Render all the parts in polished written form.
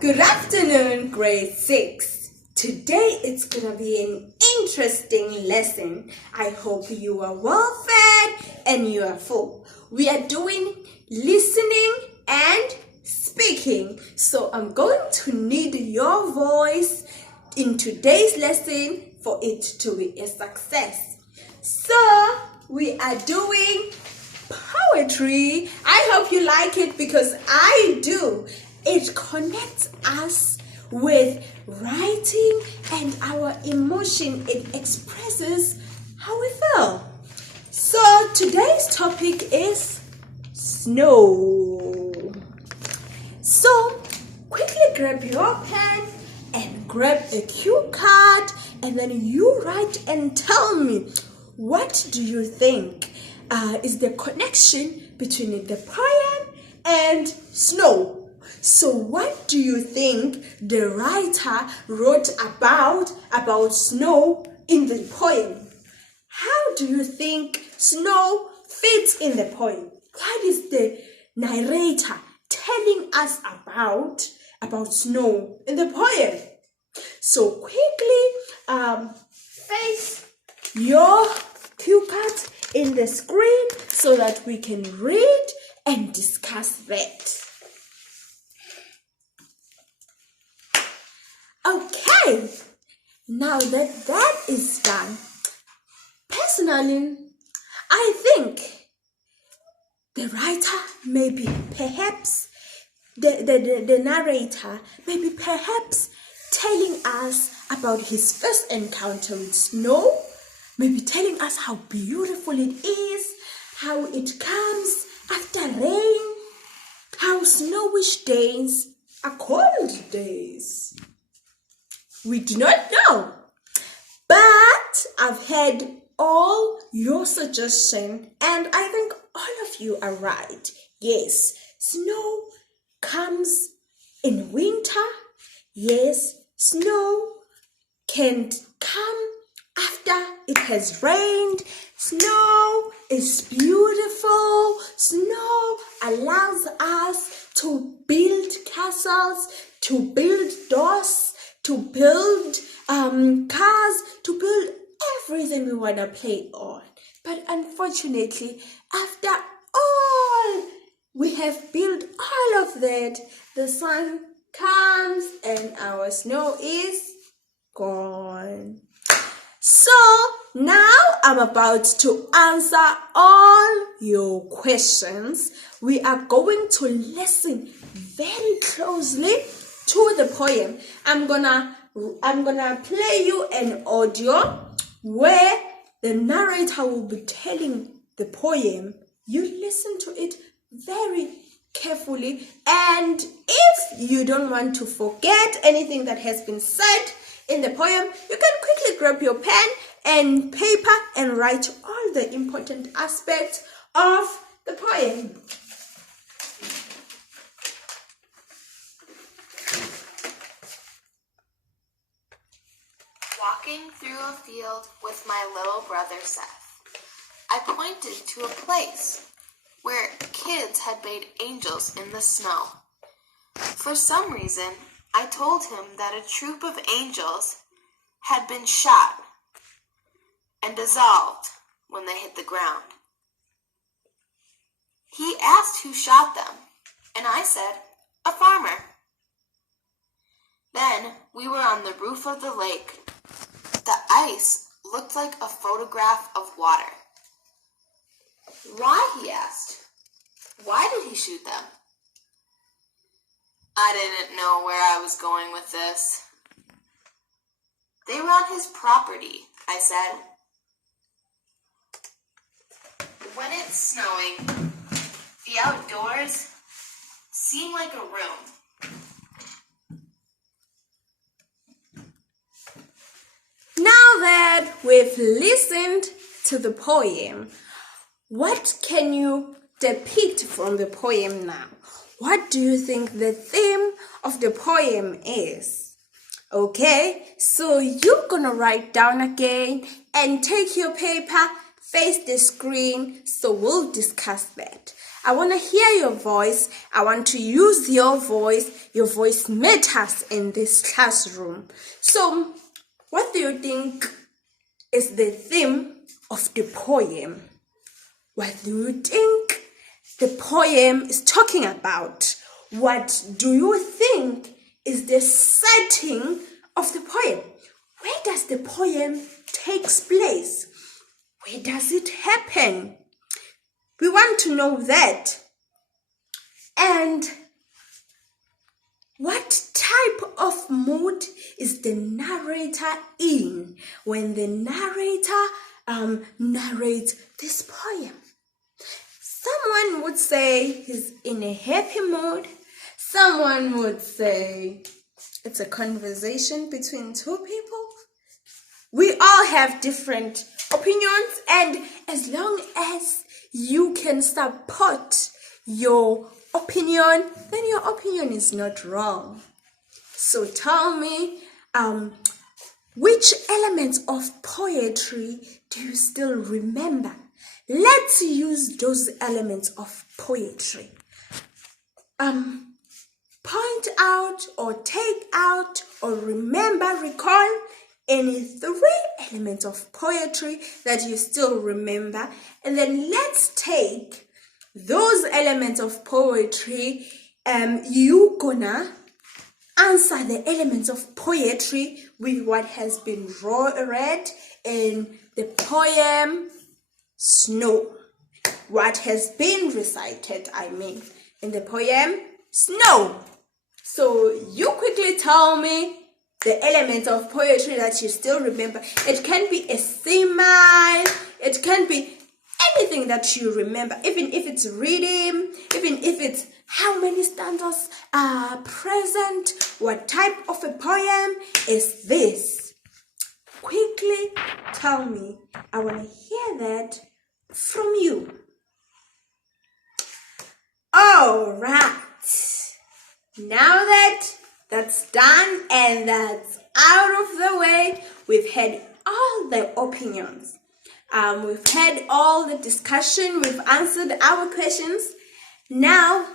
Good afternoon, grade 6. Today it's gonna be an interesting lesson. I hope you are well fed and you are full. We are doing listening and speaking. So I'm going to need your voice in today's lesson for it to be a success. So we are doing poetry. I hope you like it because I do. It connects us with writing and our emotion. It expresses how we feel. So today's topic is snow. So quickly grab your pen and grab a cue card, and then you write and tell me, what do you think is the connection between the poem and snow? So what do you think the writer wrote about snow in the poem? How do you think snow fits in the poem? What is the narrator telling us about snow in the poem? So quickly face your cue cards in the screen so that we can read and discuss that. Okay, now that is done, personally, I think the writer maybe perhaps the narrator maybe perhaps telling us about his first encounter with snow, maybe telling us how beautiful it is, how it comes after rain, how snowish days are cold days. We do not know, but I've heard all your suggestions and I think all of you are right. Yes, snow comes in winter. Yes, snow can come after it has rained. Snow is beautiful. Snow allows us to build castles, to build doors, to build cars, to build everything we want to play on. But unfortunately, after all we have built all of that, the sun comes and our snow is gone. So now I'm about to answer all your questions. We are going to listen very closely to the poem. I'm gonna play you an audio where the narrator will be telling the poem. You listen to it very carefully, and if you don't want to forget anything that has been said in the poem, you can quickly grab your pen and paper and write all the important aspects of the poem. Walking through a field with my little brother Seth, I pointed to a place where kids had made angels in the snow. For some reason, I told him that a troop of angels had been shot and dissolved when they hit the ground. He asked who shot them, and I said, a farmer. Then we were on the roof of the lake. The ice looked like a photograph of water. Why, he asked. Why did he shoot them? I didn't know where I was going with this. They were on his property, I said. When it's snowing, the outdoors seem like a room. Now that we've listened to the poem, what can you depict from the poem now? What do you think the theme of the poem is? Okay, so you're gonna write down again and take your paper, face the screen, so we'll discuss that. I want to hear your voice. I want to use your voice. Your voice matters in this classroom. So, what do you think is the theme of the poem? What do you think the poem is talking about? What do you think is the setting of the poem? Where does the poem take place? Where does it happen? We want to know that. And what type of mood is the narrator in when the narrator narrates this poem? Someone would say he's in a happy mood. Someone would say it's a conversation between two people. We all have different opinions, and as long as you can support your opinion, then your opinion is not wrong. So tell me, which elements of poetry do you still remember? Let's use those elements of poetry. Point out or take out or remember, recall any 3 elements of poetry that you still remember, and then let's take those elements of poetry. You gonna answer the elements of poetry with what has been read in the poem Snow. What has been recited, in the poem Snow. So you quickly tell me the elements of poetry that you still remember. It can be a simile, it can be anything that you remember, even if it's reading, even if it's how many stanzas are present, what type of a poem is this? Quickly tell me. I want to hear that from you. All right. Now that that's done and that's out of the way, we've had all the opinions. We've had all the discussion. We've answered our questions. Now,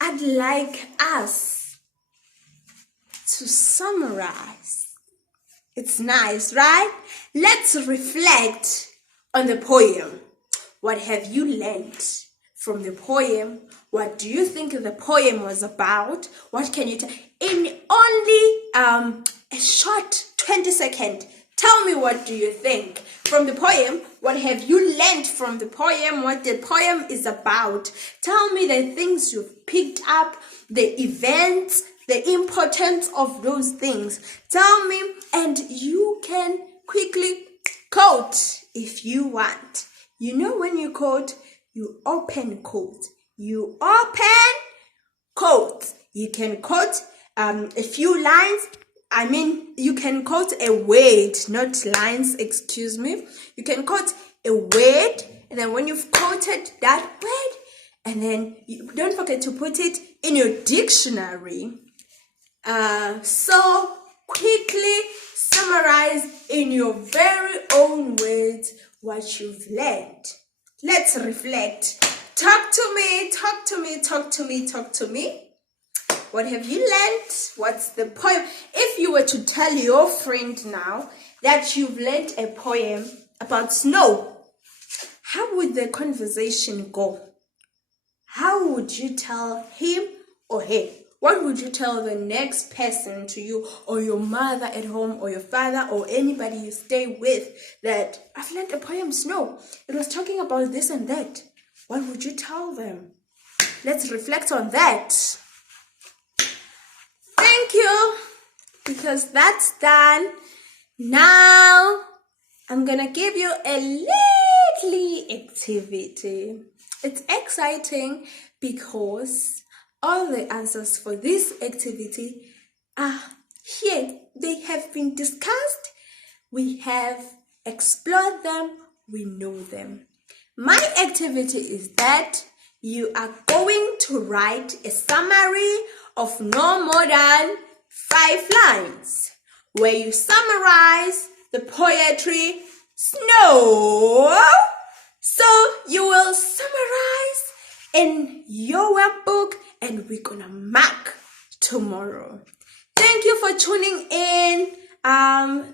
I'd like us to summarize. It's nice, right? Let's reflect on the poem. What have you learned from the poem? What do you think the poem was about? What can you tell? In only a short 20 seconds, tell me, what do you think from the poem? What have you learned from the poem? What the poem is about? Tell me the things you've picked up, the events, the importance of those things. Tell me, and you can quickly quote if you want. You know, when you quote, you open quote. You open quote. You can quote a few lines. You can quote a word, not lines, excuse me. You can quote a word, and then when you've quoted that word, and then you don't forget to put it in your dictionary. So quickly summarize in your very own words what you've learned. Let's reflect. Talk to me, talk to me, talk to me, talk to me. What have you learned? What's the poem? If you were to tell your friend now that you've learned a poem about snow, how would the conversation go? How would you tell him or her? What would you tell the next person to you, or your mother at home, or your father, or anybody you stay with, that I've learned a poem, Snow. It was talking about this and that. What would you tell them? Let's reflect on that. Thank you, because that's done. Now, I'm gonna give you a little activity. It's exciting because all the answers for this activity are here. They have been discussed. We have explored them. We know them. My activity is that you are going to write a summary of no more than 5 lines, where you summarize the poetry Snow. So you will summarize in your workbook, and we're gonna mark tomorrow. Thank you for tuning in.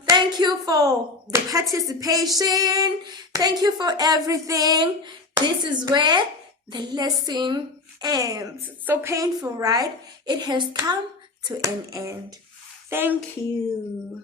Thank you for the participation. Thank you for everything. This is where the lesson ends. So painful, right? It has come to an end. Thank you.